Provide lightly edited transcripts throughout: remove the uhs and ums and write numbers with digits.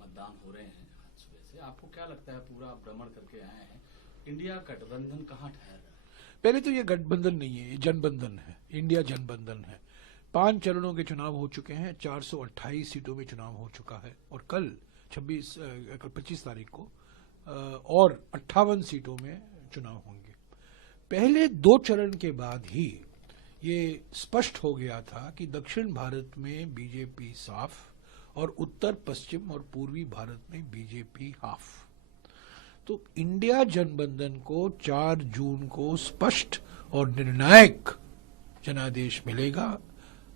मतदान हो रहे हैं आज सुबह से, आपको क्या लगता है, पूरा आप भ्रमण करके आए हैं, इंडिया गठबंधन कहाँ ठहर रहा है? पहले तो ये गठबंधन नहीं है, ये जनबंधन है, इंडिया जनबंधन है। 5 चरणों के चुनाव हो चुके हैं, 428 सीटों में चुनाव हो चुका है और कल 25 तारीख को और 58 सीटों में चुनाव होंगे। पहले 2 चरण के बाद ही ये स्पष्ट हो गया था कि दक्षिण भारत में बीजेपी साफ और उत्तर पश्चिम और पूर्वी भारत में बीजेपी हाफ। तो इंडिया जनबंधन को 4 जून को स्पष्ट और निर्णायक जनादेश मिलेगा।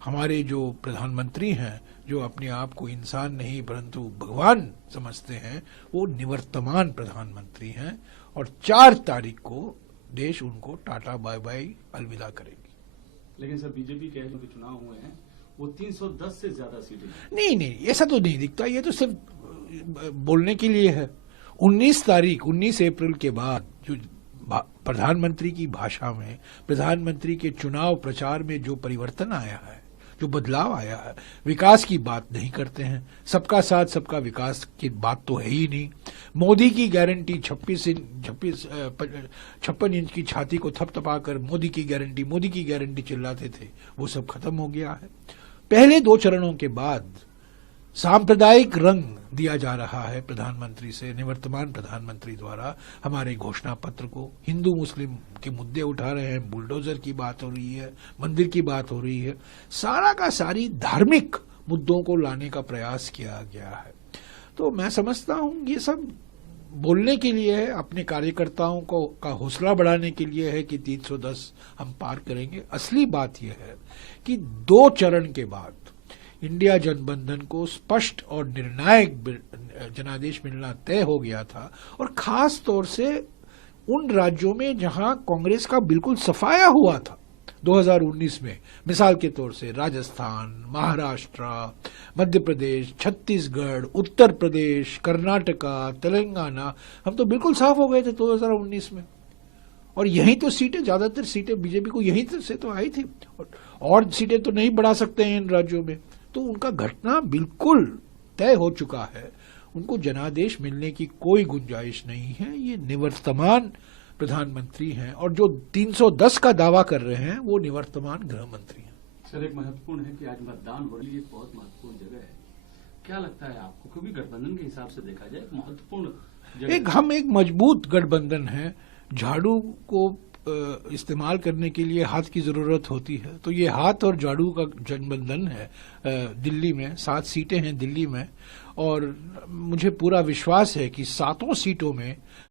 हमारे जो प्रधानमंत्री हैं, जो अपने आप को इंसान नहीं परंतु भगवान समझते हैं, वो निवर्तमान प्रधानमंत्री हैं और 4 तारीख को देश उनको टाटा बाय बाय अलविदा करेगी। लेकिन सर, बीजेपी के जो चुनाव हुए हैं वो 310 से ज्यादा सीटें नहीं, ऐसा तो नहीं दिखता। ये तो सिर्फ बोलने के लिए है। 19 अप्रैल के बाद जो प्रधानमंत्री की भाषा में, प्रधानमंत्री के चुनाव प्रचार में जो परिवर्तन आया है, जो बदलाव आया है, विकास की बात नहीं करते हैं। सबका साथ सबका विकास की बात तो है ही नहीं। मोदी की गारंटी 56 इंच की छाती को थपथपाकर मोदी की गारंटी चिल्लाते थे, वो सब खत्म हो गया है। पहले 2 चरणों के बाद सांप्रदायिक रंग दिया जा रहा है प्रधानमंत्री से, निवर्तमान प्रधानमंत्री द्वारा हमारे घोषणा पत्र को। हिंदू मुस्लिम के मुद्दे उठा रहे हैं, बुलडोजर की बात हो रही है, मंदिर की बात हो रही है, सारा का सारी धार्मिक मुद्दों को लाने का प्रयास किया गया है। तो मैं समझता हूं ये सब बोलने के लिए है, अपने कार्यकर्ताओं को का हौसला बढ़ाने के लिए है कि 310 हम पार करेंगे। असली बात यह है कि 2 चरण के बाद इंडिया जनबंधन को स्पष्ट और निर्णायक जनादेश मिलना तय हो गया था, और खास तौर से उन राज्यों में जहां कांग्रेस का बिल्कुल सफाया हुआ था 2019 में। मिसाल के तौर से राजस्थान, महाराष्ट्र, मध्य प्रदेश, छत्तीसगढ़, उत्तर प्रदेश, कर्नाटका, तेलंगाना, हम तो बिल्कुल साफ हो गए थे 2019 में। और यहीं तो सीटें, ज्यादातर सीटें बीजेपी को यहीं से तो आई थी, और सीटें तो नहीं बढ़ा सकते हैं इन राज्यों में। तो उनका घटना बिल्कुल तय हो चुका है, उनको जनादेश मिलने की कोई गुंजाइश नहीं है। ये निवर्तमान प्रधानमंत्री हैं, और जो 310 का दावा कर रहे हैं वो निवर्तमान गृह मंत्री हैं। सर, एक महत्वपूर्ण है कि आज मतदान हो रही है, बहुत महत्वपूर्ण जगह है। क्या लगता है आपको, क्योंकि गठबंधन के हिसाब से देखा जाए महत्वपूर्ण जगह, हम एक मजबूत गठबंधन है। झाड़ू को इस्तेमाल करने के लिए हाथ की जरूरत होती है, तो ये हाथ और झाड़ू का गठबंधन है। दिल्ली में 7 सीटें हैं दिल्ली में, और मुझे पूरा विश्वास है कि 7 सीटों में